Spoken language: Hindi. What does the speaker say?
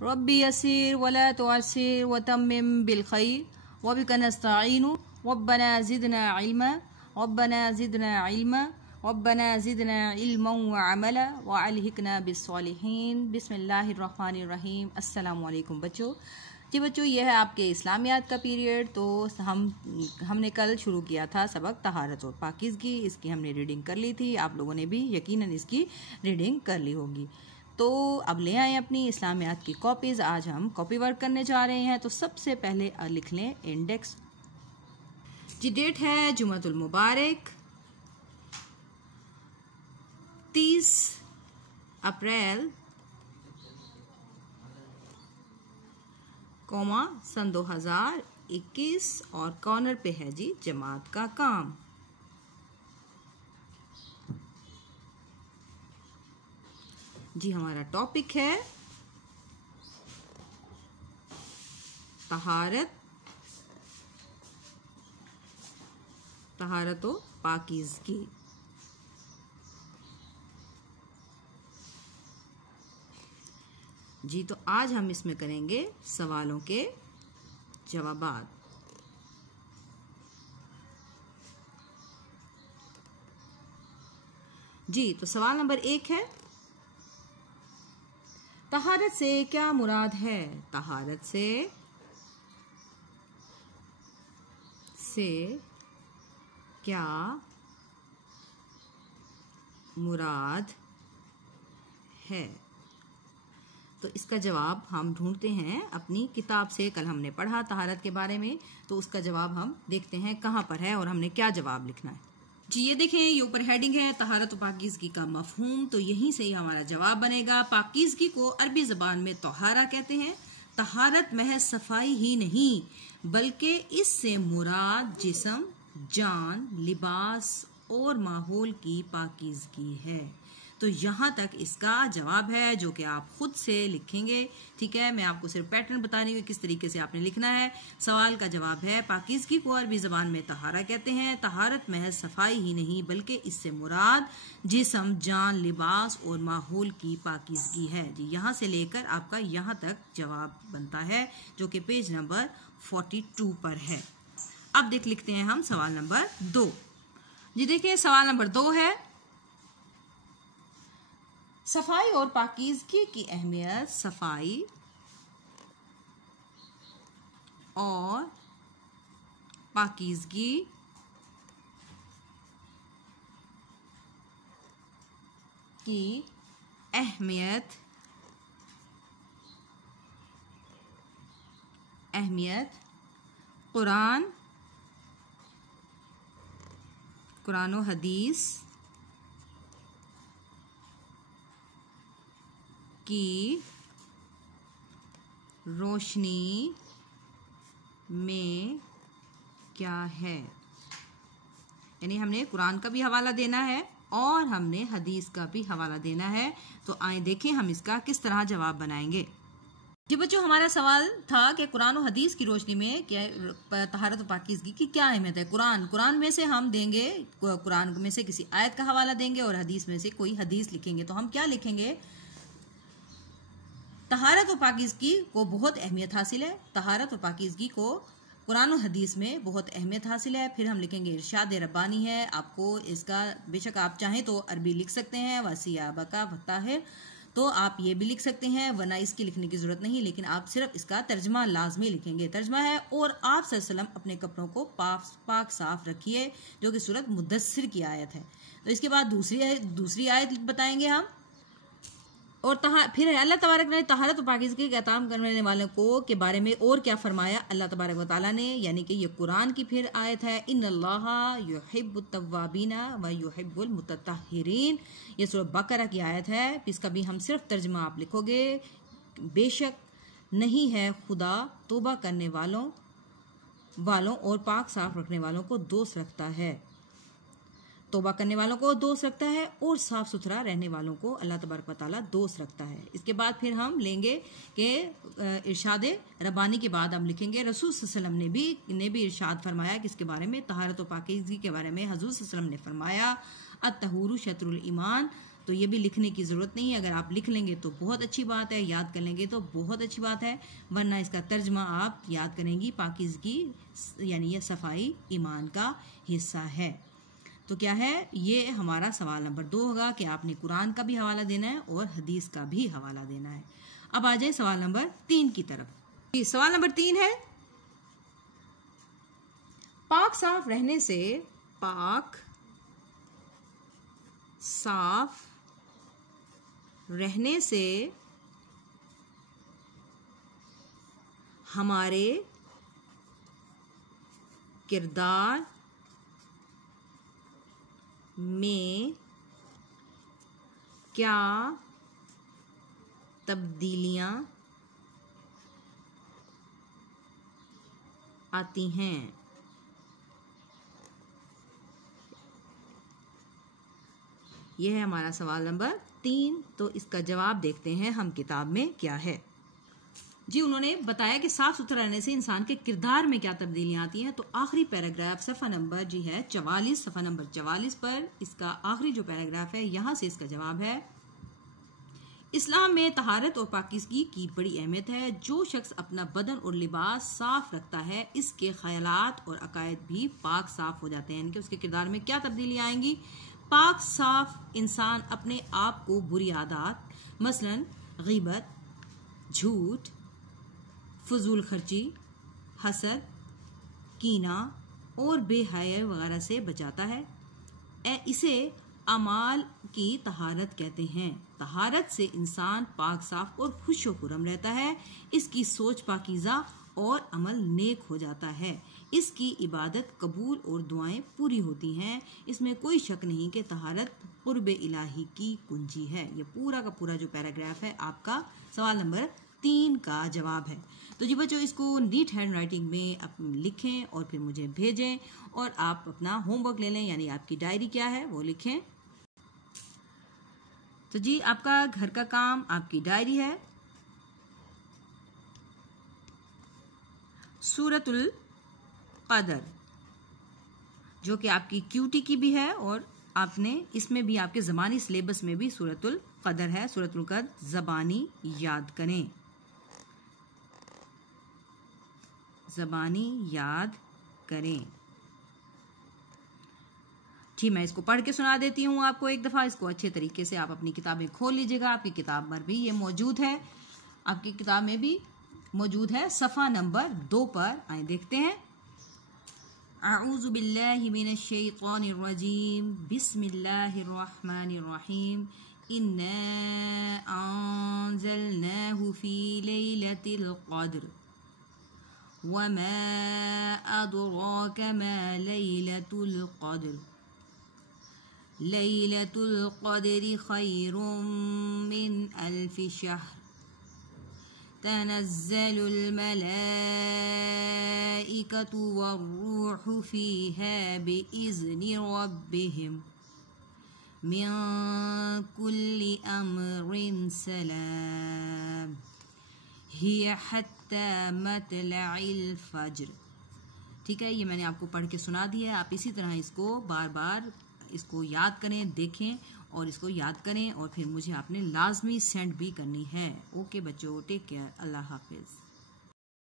रब्बी यसीर वला तुअस्सिर वतम्मिम बिल खैर वबिका नस्तईनु रब्बना ज़िदना इल्मा रब्बना ज़िदना इल्मा रब्बना ज़िदना इल्मन व अमला व अलहिकना बिस्सॉलिहीन। बिस्मिल्लाहिर्रहमानिर्रहीम। अस्सलामु अलैकुम बच्चों। जी बच्चों, ये है आपके इस्लामियात का पीरियड। तो हमने कल शुरू किया था सबक तहारत और पाकीज़गी। इसकी हमने रीडिंग कर ली थी, आप लोगों ने भी यकीनन इसकी रीडिंग कर ली होगी। तो अब ले आए अपनी इस्लामियात की कॉपीज़। आज हम कॉपी वर्क करने जा रहे हैं। तो सबसे पहले लिख लें इंडेक्स। जी डेट है जुमातुल मुबारक 30 अप्रैल सन 2021 और कॉर्नर पे है जी जमात का काम। जी हमारा टॉपिक है तहारत व पाकीज़गी। जी तो आज हम इसमें करेंगे सवालों के जवाबात। जी तो सवाल नंबर 1 है, तहारत से क्या मुराद है? तहारत से क्या मुराद है? तो इसका जवाब हम ढूंढते हैं अपनी किताब से। कल हमने पढ़ा तहारत के बारे में, तो उसका जवाब हम देखते हैं कहाँ पर है और हमने क्या जवाब लिखना है। जी ये देखें, ये ऊपर हेडिंग है तहारत व पाकीज़गी का मफहूम। तो यहीं से ही हमारा जवाब बनेगा। पाकीज़गी को अरबी ज़बान में तहारा कहते हैं। तहारत महज सफाई ही नहीं बल्कि इससे मुराद जिस्म, जान, लिबास और माहौल की पाकीज़गी है। तो यहाँ तक इसका जवाब है, जो कि आप खुद से लिखेंगे। ठीक है, मैं आपको सिर्फ पैटर्न बता रही हूँ किस तरीके से आपने लिखना है। सवाल का जवाब है, पाकीज़गी को अरबी ज़बान में तहारा कहते हैं। तहारत महज सफाई ही नहीं बल्कि इससे मुराद जिस्म, जान, लिबास और माहौल की पाकीज़गी है। जी यहाँ से लेकर आपका यहाँ तक जवाब बनता है, जो कि पेज नंबर 42 पर है। अब लिखते हैं हम सवाल नंबर 2। जी देखिए, सवाल नंबर 2 है, सफाई और पाकीज़गी की अहमियत। सफाई और पाकीज़गी की अहमियत कुरान व हदीस की रोशनी में क्या है? यानी हमने कुरान का भी हवाला देना है और हमने हदीस का भी हवाला देना है। तो आए देखें हम इसका किस तरह जवाब बनाएंगे। जी बच्चों, हमारा सवाल था कि कुरान और हदीस की रोशनी में क्या तहारत और पाकीज़गी की क्या अहमियत है। कुरान में से हम देंगे, कुरान में से किसी आयत का हवाला देंगे और हदीस में से कोई हदीस लिखेंगे। तो हम क्या लिखेंगे? तहारत और पाकीज़गी को बहुत अहमियत हासिल है। तहारत और पाकीज़गी को कुरान और हदीस में बहुत अहमियत हासिल है। फिर हम लिखेंगे इरशाद रब्बानी है। आपको इसका बेशक आप चाहें तो अरबी लिख सकते हैं, वसीयाबा का वक्ता है, तो आप ये भी लिख सकते हैं, वरना इसकी लिखने की ज़रूरत नहीं। लेकिन आप सिर्फ इसका तर्जमा लाजमी लिखेंगे। तर्जमा है, और आप सल्लल्लाहु अपने कपड़ों को पाक साफ रखिए, जो कि सूरत मुद्दस्सिर की आयत है। तो इसके बाद दूसरी आयत बताएंगे हम। और फिर अल्लाह तबारक ने तहारत व पाकीज़गी का काम करने वालों को के बारे में और क्या फरमाया अल्लाह तबारक व तआला ने, यानी कि ये कुरान की फिर आयत है, इन्नल्लाहा युहिब्बुत तव्वाबीना व युहिब्बुल मुतत्तहिरीन। ये सूरह बकरा की आयत है। इसका भी हम सिर्फ तर्जुमा आप लिखोगे, बेशक नहीं है खुदा तौबा करने वालों और पाक साफ रखने वालों को दोस्त रखता है। तौबा करने वालों को दोस्त रखता है और साफ सुथरा रहने वालों को अल्लाह तबारक व तआला दोस्त रखता है। इसके बाद फिर हम लेंगे कि इरशाद रब्बानी के बाद हम लिखेंगे रसूल सल्लल्लाहु अलैहि वसल्लम ने भी इरशाद फरमाया कि इसके बारे में तहारत व पाकीज़गी के बारे में हजूर सल्लल्लाहु अलैहि वसल्लम ने फरमाया, अत्तहूरु शत्रुल ईमान, तो ये भी लिखने की ज़रूरत नहीं है। अगर आप लिख लेंगे तो बहुत अच्छी बात है, याद कर लेंगे तो बहुत अच्छी बात है, वरना इसका तर्जमा आप याद करेंगी। पाकीज़गी यानी यह सफाई ईमान का हिस्सा है। तो क्या है, ये हमारा सवाल नंबर 2 होगा कि आपने कुरान का भी हवाला देना है और हदीस का भी हवाला देना है। अब आ जाए सवाल नंबर 3 की तरफ। सवाल नंबर 3 है, पाक साफ रहने से, पाक साफ रहने से हमारे किरदार में क्या तब्दीलियां आती हैं? यह है हमारा सवाल नंबर 3। तो इसका जवाब देखते हैं हम किताब में क्या है। जी, उन्होंने बताया कि साफ सुथरा रहने से इंसान के किरदार में क्या तब्दीलियां आती हैं। तो आखिरी पैराग्राफ सफ़ा नंबर जी है 44, सफ़ा नंबर 44 पर इसका आखिरी जो पैराग्राफ है, यहाँ से इसका जवाब है, इस्लाम में तहारत और पाकीज़गी की बड़ी अहमियत है। जो शख्स अपना बदन और लिबास साफ रखता है, इसके ख्यालात और अकायद भी पाक साफ हो जाते हैं। यानी कि उसके किरदार में क्या तब्दीली आएंगी? पाक साफ इंसान अपने आप को बुरी आदत, मसलन गीबत, झूठ, फजूल खर्ची, हसद, कीना और बेहया वगैरह से बचाता है। इसे अमाल की तहारत कहते हैं। तहारत से इंसान पाक साफ और खुश खुरम रहता है। इसकी सोच पाकीज़ा और अमल नेक हो जाता है। इसकी इबादत कबूल और दुआएं पूरी होती हैं। इसमें कोई शक नहीं कि तहारत कुर्ब इलाही की कुंजी है। ये पूरा का पूरा जो पैराग्राफ है आपका सवाल नंबर 3 का जवाब है। तो जी बच्चों, इसको नीट हैंड राइटिंग में लिखें और फिर मुझे भेजें, और आप अपना होमवर्क ले लें, यानी आपकी डायरी क्या है वो लिखें। तो जी, आपका घर का काम आपकी डायरी है। सूरतुल कदर, जो कि आपकी क्यूटी की भी है, और आपने इसमें भी आपके ज़बानी सिलेबस में भी सूरतुल कदर है। सूरतुल कदर ज़बानी याद करें, ज़बानी याद करें। जी, मैं इसको पढ़ के सुना देती हूँ आपको एक दफ़ा। इसको अच्छे तरीके से आप अपनी किताबें खोल लीजिएगा। आपकी किताब पर भी ये मौजूद है, आपकी किताब में भी मौजूद है। सफ़ा नंबर 2 पर आए देखते हैं। अऊज़ु बिल्लाहि मिनश शैतानिर रजीम, बिस्मिल्लाहिर रहमानिर रहीम, इन्ना अंज़लनाहु फी लैलतिल क़द्र वमा अदराका मा लैलतुल क़द्र, लैलतुल क़द्रि खैरुम मिन अल्फि शहर, तनज़्ज़लुल मलाइकतु वर्रूहु फ़ीहा बिइज़्नि रब्बिहिम मिन कुल्लि अम्रिन सलाम, हिय हत्ता मतलइल फज्र। ठीक है, ये मैंने आपको पढ़ के सुना दिया है। आप इसी तरह इसको बार बार इसको याद करें, देखें और इसको याद करें, और फिर मुझे आपने लाजमी सेंड भी करनी है। ओके बच्चों, टेक केयर, अल्लाह हाफिज़।